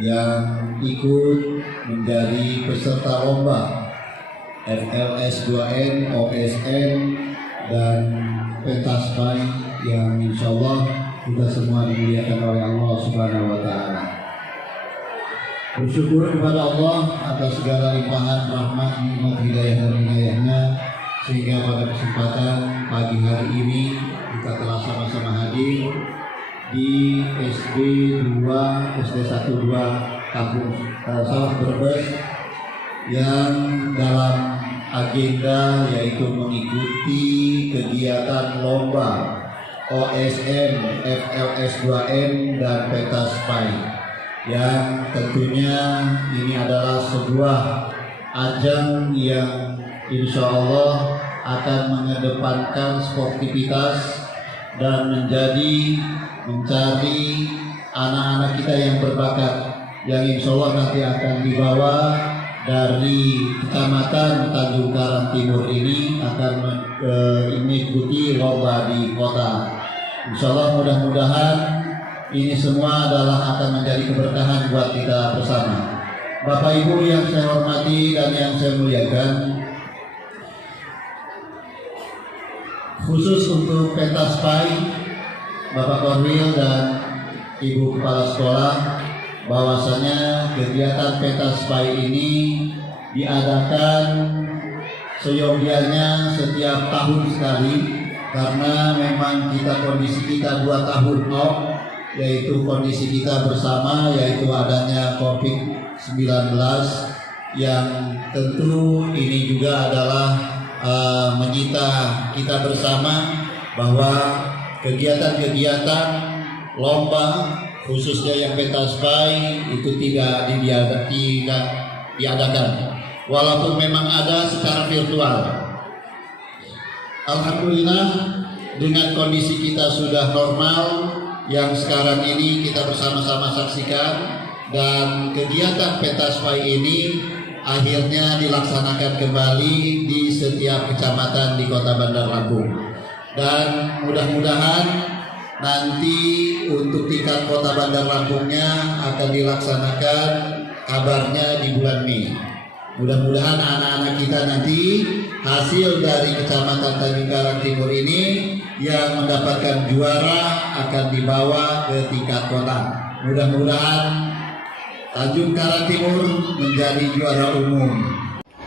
yang ikut menjadi peserta lomba FLS 2N, OSN, dan Pentaspai yang insya Allah kita semua dimuliakan oleh Allah Subhanahu wa Ta'ala. Bersyukur kepada Allah atas segala limpahan rahmat, nikmat, hidayah dan inayahnya, sehingga pada kesempatan pagi hari ini kita telah sama-sama hadir di SD 1 2 Kampung Sawah Brebes yang dalam agenda yaitu mengikuti kegiatan lomba OSN, FLS 2N, dan Pentaspai, yang tentunya ini adalah sebuah ajang yang insya Allah akan mengedepankan sportivitas dan mencari anak-anak kita yang berbakat, yang insya Allah nanti akan dibawa dari Kecamatan Tanjung Karang Timur ini akan mengikuti lomba di kota. Insya Allah mudah-mudahan ini semua adalah akan menjadi keberkahan buat kita bersama. Bapak Ibu yang saya hormati dan yang saya muliakan, khusus untuk Pentaspai, Bapak Korwil dan Ibu Kepala Sekolah, bahwasanya kegiatan Pentaspai ini diadakan seyogianya setiap tahun sekali, karena memang kondisi kita 2 tahun off, yaitu kondisi kita bersama, yaitu adanya COVID-19, yang tentu ini juga adalah menyita kita bersama, bahwa kegiatan-kegiatan lomba khususnya yang Pentaspai itu tidak diadakan, walaupun memang ada secara virtual. Alhamdulillah dengan kondisi kita sudah normal yang sekarang ini kita bersama-sama saksikan, dan kegiatan Pentaspai ini akhirnya dilaksanakan kembali di setiap kecamatan di Kota Bandar Lampung, dan mudah-mudahan nanti untuk tingkat Kota Bandar Lampungnya akan dilaksanakan kabarnya di bulan Mei. Mudah-mudahan anak-anak kita nanti hasil dari Kecamatan Tanjung Karang Timur ini yang mendapatkan juara akan dibawa ke tingkat kota. Mudah-mudahan Tanjung Karang Timur menjadi juara umum.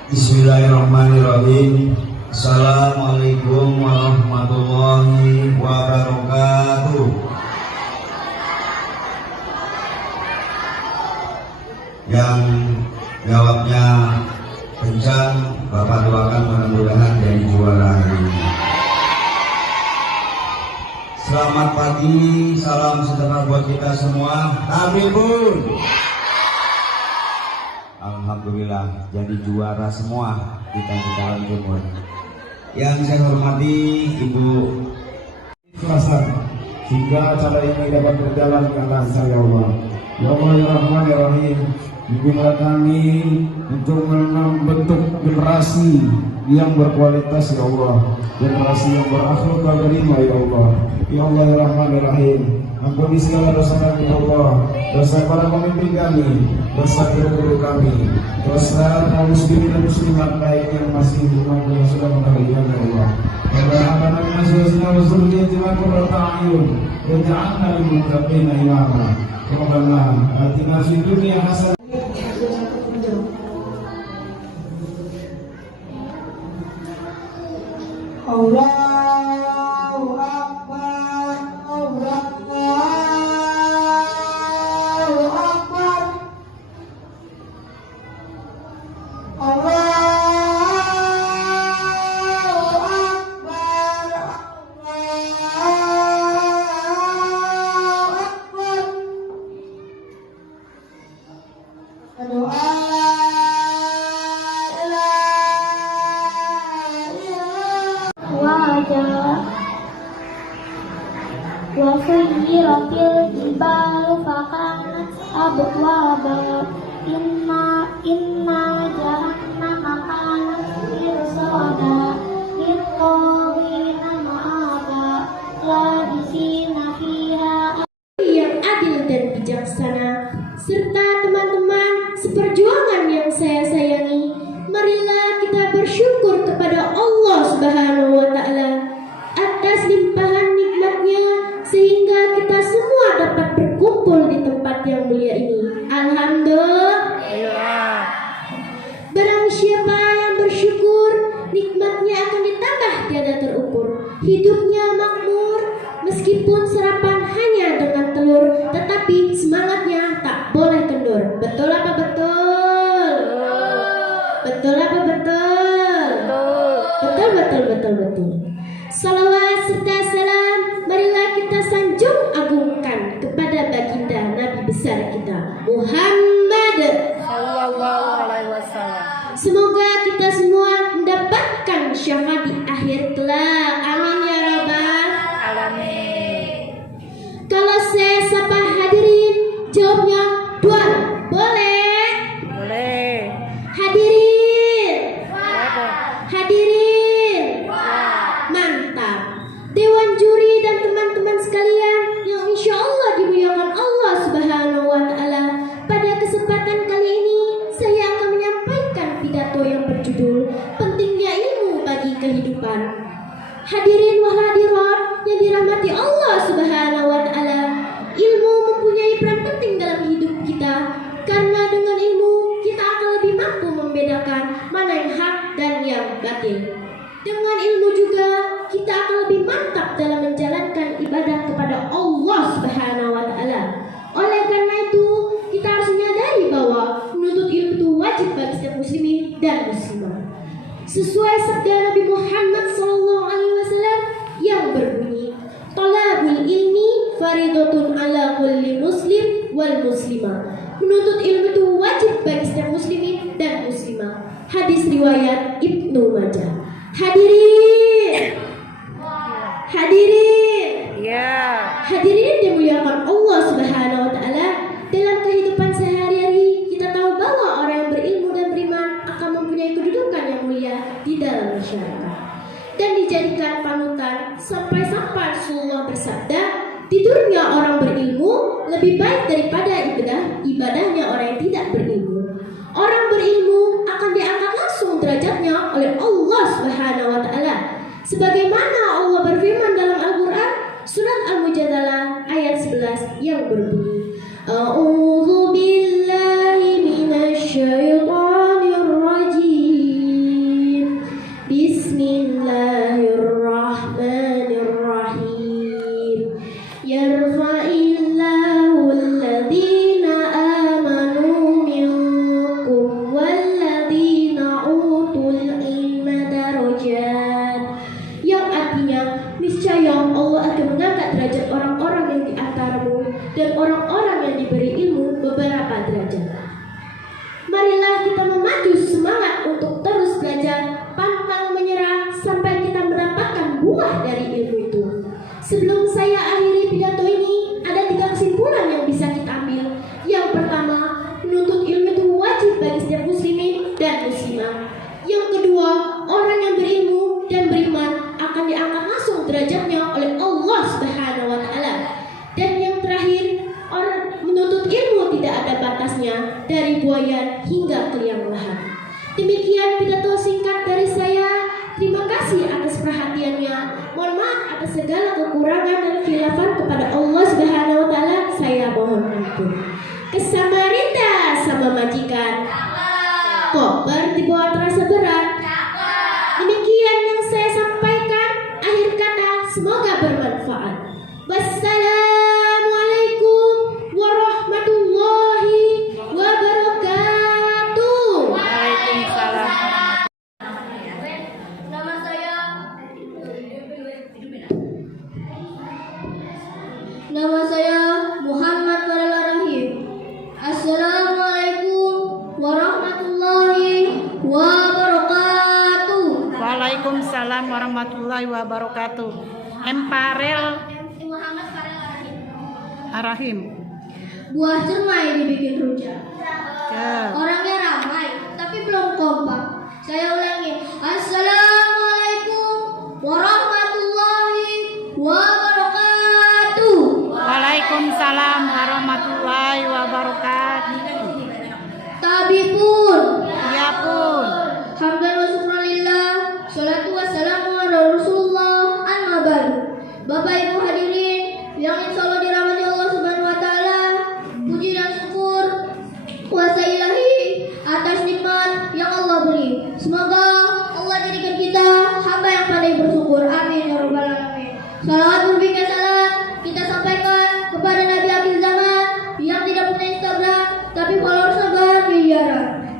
Bismillahirrahmanirrahim. Assalamualaikum warahmatullahi wabarakatuh. Yang jawabnya kencang, Bapak doakan mudah-mudahan jadi juara hari ini. Selamat pagi, salam sejahtera buat kita semua. Amin pun. Alhamdulillah jadi juara semua di Tanjung Karang Timur. Yang saya hormati Ibu Selasa, sehingga acara ini dapat berjalan dengan lancar ya Allah. Ya Allah ya Rahman ya Rahim, bimbinglah kami untuk membentuk generasi yang berkualitas ya Allah, generasi yang berakhlak dan karimah ya Allah. Ya Allah ya Rahman ya Rahim, ampuni segala dosa kami ya Allah, dosa para pemimpin kami, dosa guru-guru kami, dosa kaum muslimin dan muslimat baik yang masih hidup maupun yang sudah meninggal ya Allah. Rabbana atina wa zurriyyatana qurrata a'yun waj'alna lil muttaqina imama. Rabbana atina fid dunya hasanah. Allahu Akbar, Allahu Akbar, Allahu Akbar, Allahu Akbar. Asyhadu an la wa sayyiratil jibalu fakanat abwaba inna jahannama kanat mirsada liqawina ma'aba labisina fiha. Yang adil dan bijaksana serta Seperjuangan yang saya sayangi, marilah kita bersyukur kepada Allah Subhanahu wa Ta'ala atas limpahan nikmatnya sehingga kita semua dapat berkumpul di tempat yang mulia ini. Alhamdulillah. Barang siapa yang bersyukur, nikmatnya akan ditambah tiada terukur. Hidupnya makmur, meskipun sarapan hanya dengan telur, tetapi semangatnya tak boleh kendur. Betul apa betul? Betul apa betul? Betul, betul, betul, betul. Salawat serta salam marilah kita sanjung agungkan kepada baginda Nabi besar kita Muhammad sallallahu alaihi wasallam. Semoga kita semua mendapatkan syafaat di akhir kelak. Amin ya rabbal alamin. Kalau saya sapa hadirin, jawabnya dua. Boleh? Boleh. Hadirin. Hadirin. Mantap. Dewan juri dan teman-teman sekalian yang insya Allah dimuliakan Allah Subhanahu wa Ta'ala, pada kesempatan kali ini saya akan menyampaikan pidato yang berjudul Pentingnya Ilmu Bagi Kehidupan. Hadirin wal hadirat yang dirahmati Allah Subhanahu wa Ta'ala, ilmu mempunyai peran penting dalam hidup kita, karena dengan ilmu kita akan lebih mampu membedakan mana yang hak dan yang batil. Dengan ilmu juga kita akan lebih mantap dalam menjalankan ibadah kepada Allah Subhanahu wa Ta'ala. Oleh karena itu, kita harus menyadari bahwa menuntut ilmu itu wajib bagi setiap muslimin dan muslimah. Sesuai sabda Nabi Muhammad SAW yang berbunyi, "Talabul ilmi faridatun ala kulli muslim wal muslimah." Menuntut ilmu itu wajib bagi setiap muslimin dan muslimah. Hadis riwayat Ibnu Majah. Hadirin, hadirin, hadirin dimuliakan Allah Subhanahu wa Ta'ala. Dalam kehidupan sehari-hari kita tahu bahwa orang yang berilmu dan beriman akan mempunyai kedudukan yang mulia di dalam masyarakat dan dijadikan panutan, sampai-sampai Rasulullah bersabda, tidurnya orang berilmu lebih baik daripada ibadahnya orang yang tidak berilmu. Orang berilmu akan diangkat langsung derajatnya oleh Allah Subhanahu wa Ta'ala. Sebagaimana Allah berfirman dalam Al-Quran surat Al-Mujadalah ayat 11 yang berbunyi, A'udzu billahi minasyaitonir rajim. Bismillahirrahmanirrahim. Yarfa'illahu alladhina amanu minkum walladhina utul ilma darajat. Yang artinya, niscaya Allah akan mengangkat derajat orang-orang yang di antaramu dan orang-orang yang diberi ilmu beberapa derajat. Marilah kita memacu semangat untuk terus belajar, pantang menyerah sampai kita mendapatkan buah dari ilmu itu. Sebelum saya akhiri pidato ini, ada 3 kesimpulan yang bisa kita ambil. Yang pertama, menuntut ilmu itu wajib bagi setiap muslimin dan muslimah. Yang kedua, orang yang berilmu dan beriman akan diangkat langsung derajatnya oleh Allah Subhanahu wa Ta'ala. Dan yang terakhir, orang menuntut ilmu tidak ada batasnya, dari buaya hingga ke liang lahat. Demikian pidato singkat dari saya. Terima kasih atas perhatiannya. Mohon maaf atas segala kekurangan dan khilafan kepada Allah Subhanahu wa Ta'ala. Saya mohon ampun. Kesamarinda sama majikan, koper di bawah terasa berat. Demikian yang saya sampaikan. Akhir kata, semoga bermanfaat. Wassalamualaikum warahmatullahi wabarakatuh. Waalaikumsalam. Nama saya Muhammad Farel Rahim. Assalamualaikum warahmatullahi wabarakatuh. Waalaikumsalam warahmatullahi wabarakatuh. Farel Muhammad Farel Rahim. Buah cermai dibikin rujak. Orangnya ramai, tapi belum kompak. Saya ulangi. Assalamualaikum warahmatullahi wabarakatuh. Waalaikumsalam warahmatullahi wabarakatuh. Tabi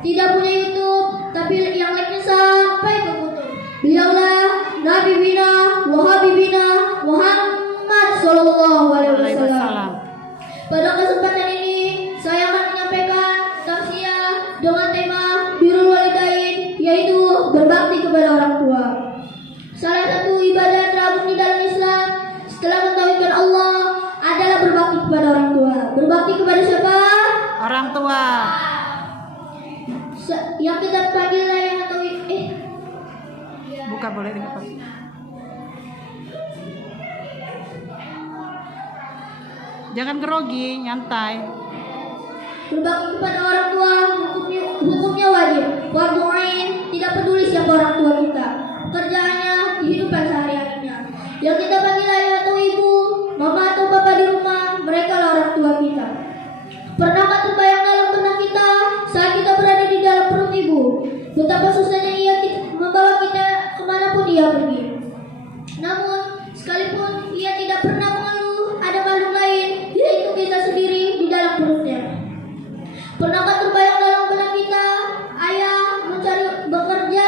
tidak punya YouTube, tapi yang like-nya sampai ke kutub. Beliaulah Nabi bina wa habibina Muhammad sallallahu alaihi wasallam. Pada kesempatan ini saya akan menyampaikan tausiah dengan tema birrul walidain, yaitu berbakti kepada orang tua. Salah satu ibadah teragung di dalam Islam setelah mentauhidkan Allah adalah berbakti kepada orang tua. Berbakti kepada siapa? Orang tua. Yang kita panggil ayah atau Buka boleh dibuka. Jangan grogi, nyantai. berbakti kepada orang tua hukumnya wajib, fardu ain, tidak peduli siapa orang tua kita, kerjaannya, kehidupan sehari-harinya. Yang kita panggil ayah atau ibu, mama atau papa di rumah, mereka lah orang tua kita. Pernahkah terbayang dalam benak kita saat kita berada di dalam perut ibu, betapa susahnya ia membawa kita kemanapun ia pergi. Namun, sekalipun ia tidak pernah mengeluh, ada makhluk lain, yaitu kita sendiri di dalam perutnya. Pernahkah terbayang dalam benak kita, ayah bekerja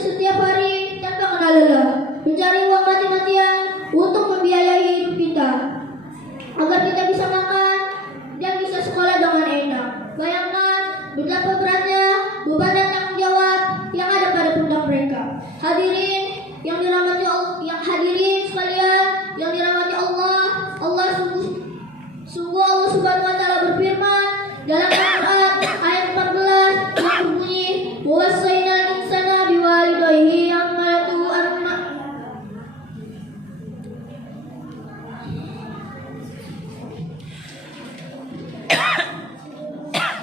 setiap hari tanpa kenal lelah, mencari uang mati-matian untuk membiayai hidup kita, agar kita bisa makan dan bisa sekolah dengan enak. Bayangkan betapa beratnya beban dan tanggung jawab yang ada pada pundak mereka. Hadirin yang dirahmati Allah, hadirin sekalian yang dirahmati Allah, sungguh Allah Subhanahu wa taala berfirman dalam Al-Qur'an ayat 14 yang berbunyi, "Wassaynal insana biwalidayhi hamalatu umma."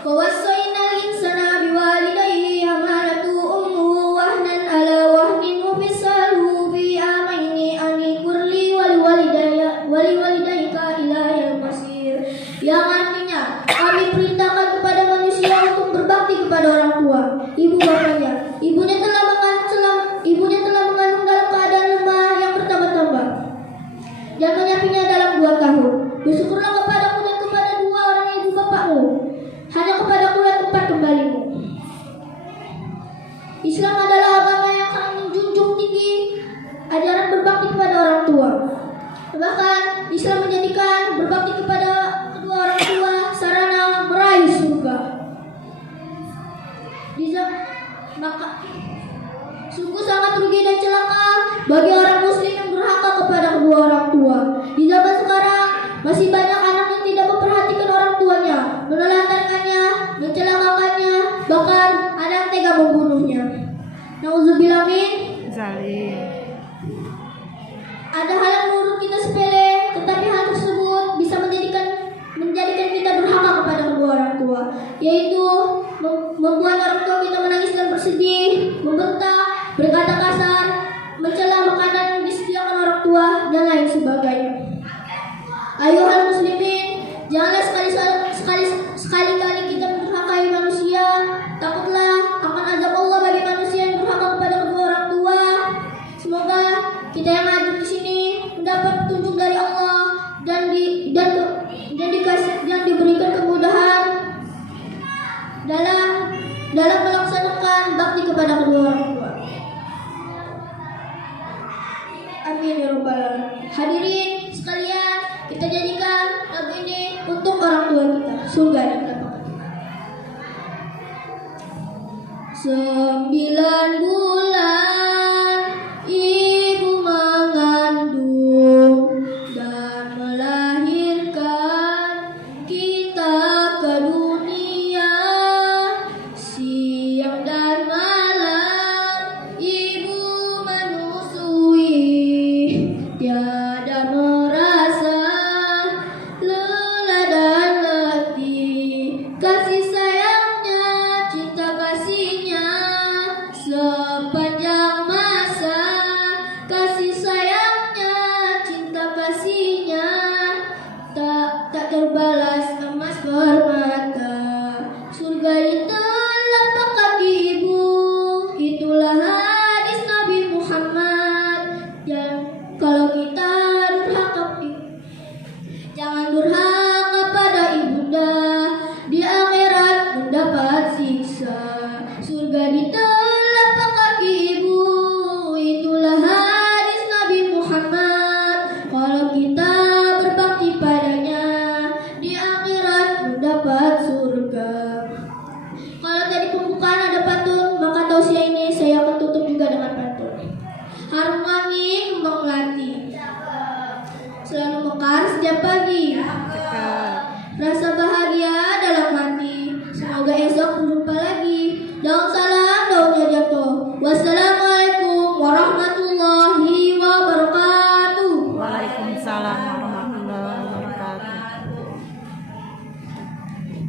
"Wassaynal insana biwalidayhi hamalatu ummuhu wahnan ala wahnin wa fisaluhu fi amaini an ikurli waliwalidayka ila yaumil masir." Yang artinya kami perintahkan kepada manusia untuk berbakti kepada orang tua, ibu bapaknya. Ibunya telah mengandung dalam keadaan lemah yang bertambah-tambah dan menyapinya dalam 2 tahun. Bersyukurlah kepadaku dan kepada 2 orang ibu bapakmu. Hanya kepadaku lah tempat kembalimu. Islam adalah agama yang sangat menjunjung tinggi ajaran berbakti kepada orang tua. Bahkan Islam menjadikan berbakti kepada kedua orang tua sarana meraih surga. Maka sungguh sangat rugi dan celaka bagi orang muslim yang durhaka kepada kedua orang tua. Di zaman sekarang masih banyak anak yang tidak memperhatikan orang tuanya, menelantarkannya, mencelakakannya, bahkan ada yang tega membunuhnya. Nauzubillah min Zalim. Ada hal yang menurut kita sepele, tetapi hal tersebut bisa menjadikan kita durhaka kepada kedua orang tua, yaitu membuat orang tua kita menangis dan bersedih, membentak, berkata kasar, mencela makanan yang disediakan orang tua, dan lain sebagainya. Ayuhal muslimin, janganlah sekali-kali kita mendurhakai manusia. Takutlah akan azab Allah bagi manusia yang durhaka kepada kedua orang tua. Semoga kita yang hadir di sini mendapat petunjuk dari Allah dan diberikan kemudahan dalam melaksanakan bakti kepada kedua orang tua. Amin ya rabbal alamin. Hadirin sekalian, kita jadikan lagu ini untuk orang tua kita, surga dan neraka. 9 bulan ibu mengandung dan melahirkan kita ke dunia. Siang dan malam ibu menyusui, tiada merasa lelah dan letih. Kasih sayangnya, cinta kasihnya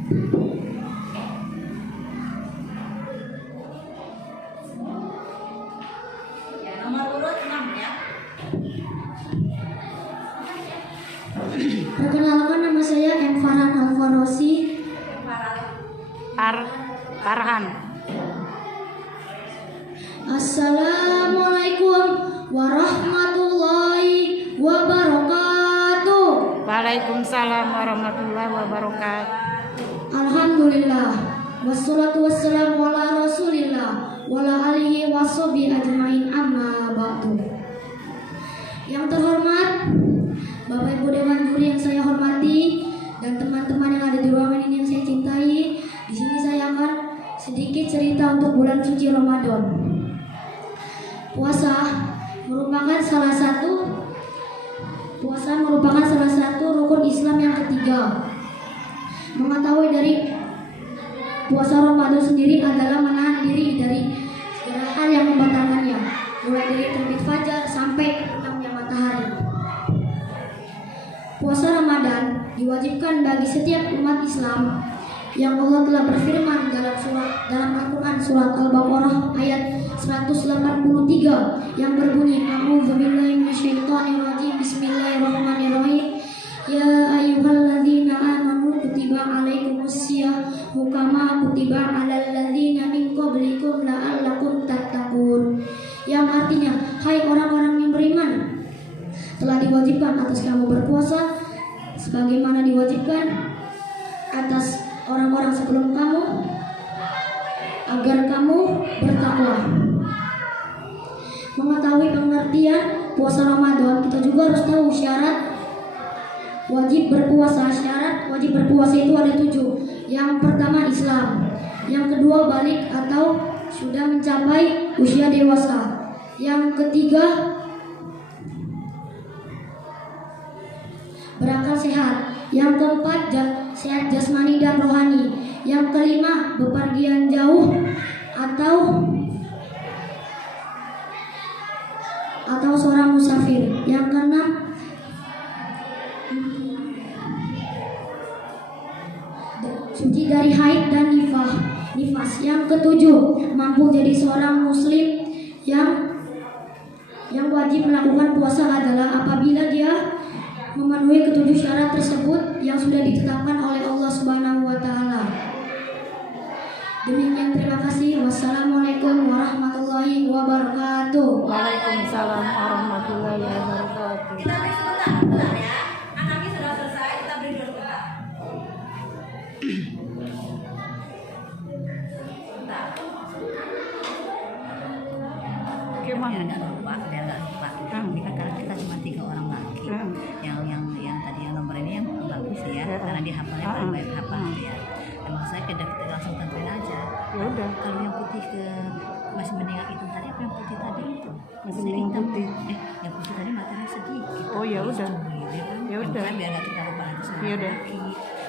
Nomor urut 6 ya. Perkenalkan, nama saya M. Farhan Al-Farosi. Farhan. Assalamualaikum warahmatullahi wabarakatuh. Waalaikumsalam warahmatullahi wabarakatuh. Alhamdulillah, wassalatu wassalamu ala rasulillah wala alihi wassobi ajmain, amma ba'du. Yang terhormat Bapak Ibu Dewan Juri yang saya hormati dan teman-teman yang ada di ruangan ini yang saya cintai, di sini saya akan sedikit cerita untuk bulan suci Ramadan. Puasa merupakan salah satu rukun Islam yang ketiga. Mengetahui dari puasa Ramadan sendiri adalah menahan diri dari segala hal yang membatalkannya, mulai dari terbit fajar sampai terbenamnya matahari. Puasa Ramadan diwajibkan bagi setiap umat Islam yang Allah telah berfirman dalam Al-Quran surat Al-Baqarah ayat 183 yang berbunyi, A'udzubillahi minasyaitonirrajim, Bismillahirrahmanirrahim. Ya ayyuhalladzina amanu kutiba alaikumusyamu kama kutiba alal ladzina min qablikum la'allakum tattaqun. Yang artinya, hai orang-orang yang beriman, telah diwajibkan atas kamu berpuasa sebagaimana diwajibkan atas orang-orang sebelum kamu agar kamu bertakwa. Mengetahui pengertian puasa Ramadan, kita juga harus tahu syarat wajib berpuasa. Syarat wajib berpuasa itu ada 7. Yang pertama Islam, yang kedua balik atau sudah mencapai usia dewasa, yang ketiga berakal sehat, yang keempat sehat jasmani dan rohani, yang kelima bepergian jauh atau seorang musafir, yang keenam suci dari haid dan nifas, yang ketujuh mampu jadi seorang muslim. Yang wajib melakukan puasa adalah apabila dia memenuhi ketujuh syarat tersebut yang sudah ditetapkan oleh Allah Subhanahu wa taala. Demikian, terima kasih. Wassalamualaikum warahmatullahi wabarakatuh. Waalaikumsalam warahmatullahi wabarakatuh. Kita beri sebentar ya. Anaknya sudah selesai, kita beri dulu sebentar. Gimana? Biar nggak lupa. Ini kan karena kita cuma 3 orang lagi. Yang tadi yang nomor ini yang bagus ya, karena dia hafalnya paling baik hafal ya. Emang saya kita langsung tentuin aja. Ya udah. Kalau yang putih ke masih meninggal itu tadi, apa yang putih tadi itu? Masih meninggal putih. Yang putih tadi matanya sedikit. Oh ya udah. Ya udah. Kan biar nggak kita lupa nanti sama Ya udah. lagi.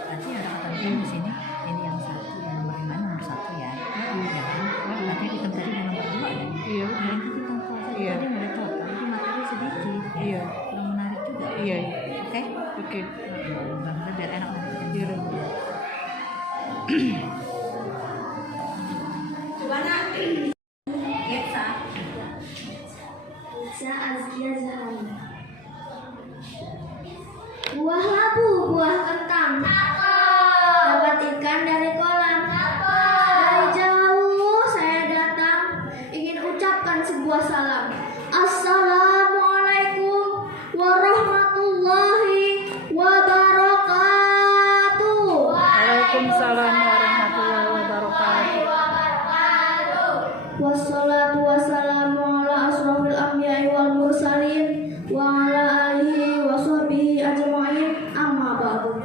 Nanti ada kata di sini, ini yang 1, yang nomor 5 nomor 1 ya. Ya kan? Nanti kita tadi yang nomor 2 ya. Iya udah. Nanti kita puasa Iya. tadi nggak ada total, tapi matanya sedikit. Iya. Yang menarik juga. Iya. Oke? Oke. Bang, biar enak nanti. Iya udah. Gimana? Geksa. Azkia Zahari. Buah labu, buah kentang. Dapat ikan dari kolam. Dari jauh saya datang, ingin ucapkan sebuah salam. Assalamualaikum warahmatullahi wabarakatuh. Waalaikumsalam warahmatullahi wabarakatuh. Wassalatu wassalamu ala asrofil anbiya'i wal mursalin wa ala alihi wa sahbihi ajma'in, amma ba'du.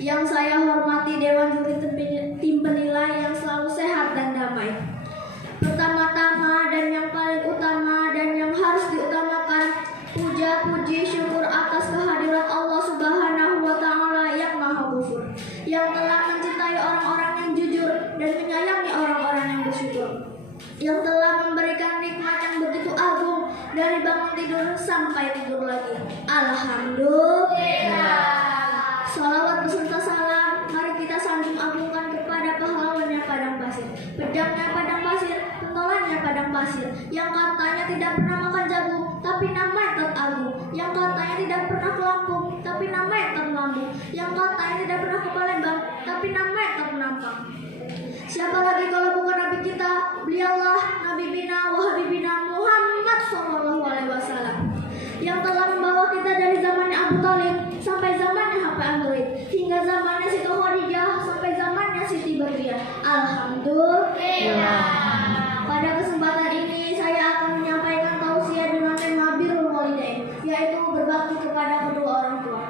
Yang saya hormati Dewan Juri tim penilai yang selalu sehat dan damai. Pertama-tama dan yang paling utama dan yang harus diutamakan, puja-puji syukur atas kehadirat Allah Subhanahu wa taala yang Maha Ghafur, yang telah mencintai orang-orang yang jujur dan menyayangi orang-orang yang bersyukur, yang telah memberikan nikmat yang begitu agung dari bangun tidur sampai tidur lagi. Alhamdulillah. Salawat beserta salam mari kita sanjung agungkan kepada pahlawannya padang pasir, pedangnya padang pasir, pentolannya padang pasir, yang katanya tidak pernah makan jagung, tapi namanya tetap agung, yang katanya tidak pernah ke Lampung, tapi namanya tetap lambung, yang katanya tidak pernah ke Palembang, tapi namanya tetap menampang. Siapa lagi kalau bukan Nabi kita? Beliaulah Nabi bina wa habibina Muhammad SAW, yang telah membawa kita dari zamannya Abu Talib sampai zamannya HP Android, hingga zamannya Siti Khadijah sampai zamannya Siti Badriah. Alhamdulillah. Pada kesempatan ini saya akan menyampaikan tausiah dengan tema birrul walidain, yaitu berbakti kepada kedua orang tua.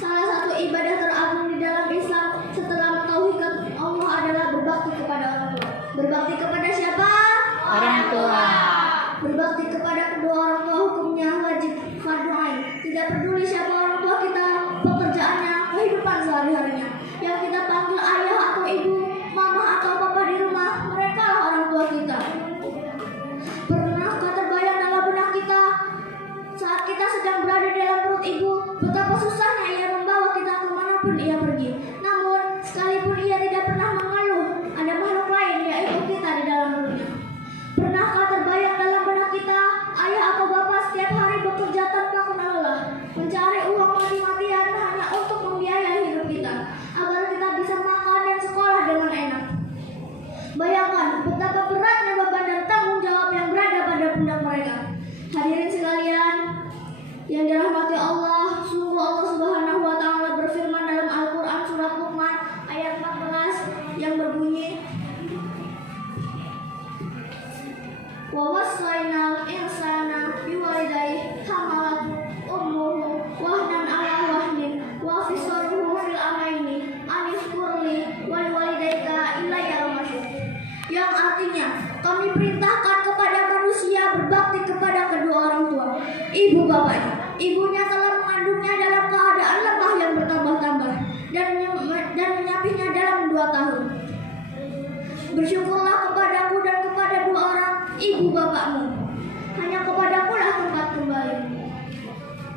Salah satu ibadah teragung di dalam Islam setelah mentauhidkan Allah adalah berbakti kepada orang tua. Berbakti kepada siapa? Orang tua. Berbakti kepada kedua orang tua hukumnya wajib fardu ain. Tidak peduli siapa orang tua kita, pekerjaannya, kehidupan sehari-harinya. Yang kita panggil ayah atau ibu, mama atau papa di rumah, mereka lah orang tua kita. Pernahkah terbayang dalam benak kita saat kita sedang berada di dalam perut ibu, betapa susahnya ia membawa kita kemanapun ia pergi. Namun, sekalipun ia tidak pernah mengeluh, ada makhluk lain yaitu kita di dalam perutnya. Pernahkah terbayang dalam benak kita, ayah atau bapak setiap hari bekerja tanpa kenal lelah, mencari uang mati-matian hanya untuk membiayai hidup kita, agar kita bisa makan dan sekolah dengan enak. Bayangkan betapa beratnya beban dan tanggung jawab yang berada pada pundak mereka. Hadirin sekalian yang dirahmati Allah, sungguh Allah Subhanahu wa taala berfirman dalam Al-Qur'an surat Luqman ayat 14 yang berbunyi, wa wassaynal insana biwalidayhi hamalatu ummuhu wahnan ala wahnin wa fisaluhu fil amaini anishkurli wa liwalidayka ilayya al-masyur, yang artinya kami perintahkan kepada manusia berbakti kepada kedua orang tua, ibu bapaknya. Ibunya telah mengandungnya dalam keadaan lemah yang bertambah-tambah dan menyapihnya dalam 2 tahun. Bersyukurlah kepadaku dan kepada 2 orang ibu bapakmu, hanya kepadaku lah tempat kembali.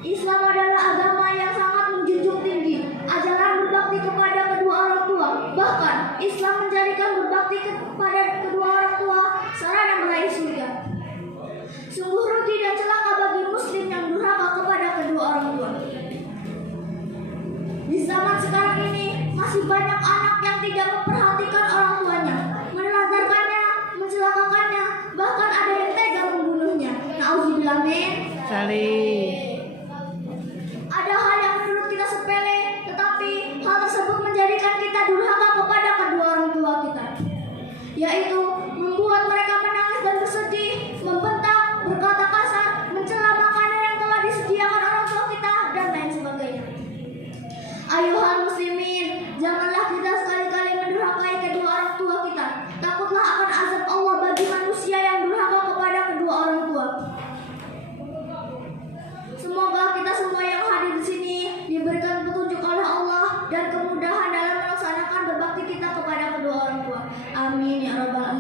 Islam adalah agama yang sangat menjunjung tinggi ajaran berbakti kepada kedua orang tua. Bahkan Islam menjadikan berbakti kepada kedua orang tua sarana meraih surga. Sungguh rugi dan celaka bagi muslim yang durhaka kepada kedua orang tua. Di zaman sekarang ini masih banyak anak yang tidak memperhatikan orang tuanya, menelantarkannya, mencelakakannya, bahkan ada yang tega membunuhnya. Nauzubillah min Salih. Ada hal yang menurut kita sepele, tetapi hal tersebut menjadikan kita durhaka kepada kedua orang tua kita, yaitu membuat mereka menangis dan bersedih, membentak, berkata kasar, mencela makanan yang telah disediakan orang tua kita, dan lain sebagainya. Ayuhal muslimin, janganlah kita sekali-kali mendurhakai kedua orang tua kita. Takutlah akan azab Allah bagi manusia yang durhaka kepada kedua orang tua. Semoga kita semua yang hadir di sini diberikan petunjuk oleh Allah dan kemudahan dalam melaksanakan berbakti kita kepada kedua orang tua. Amin ya rabbal alamin.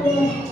Allah.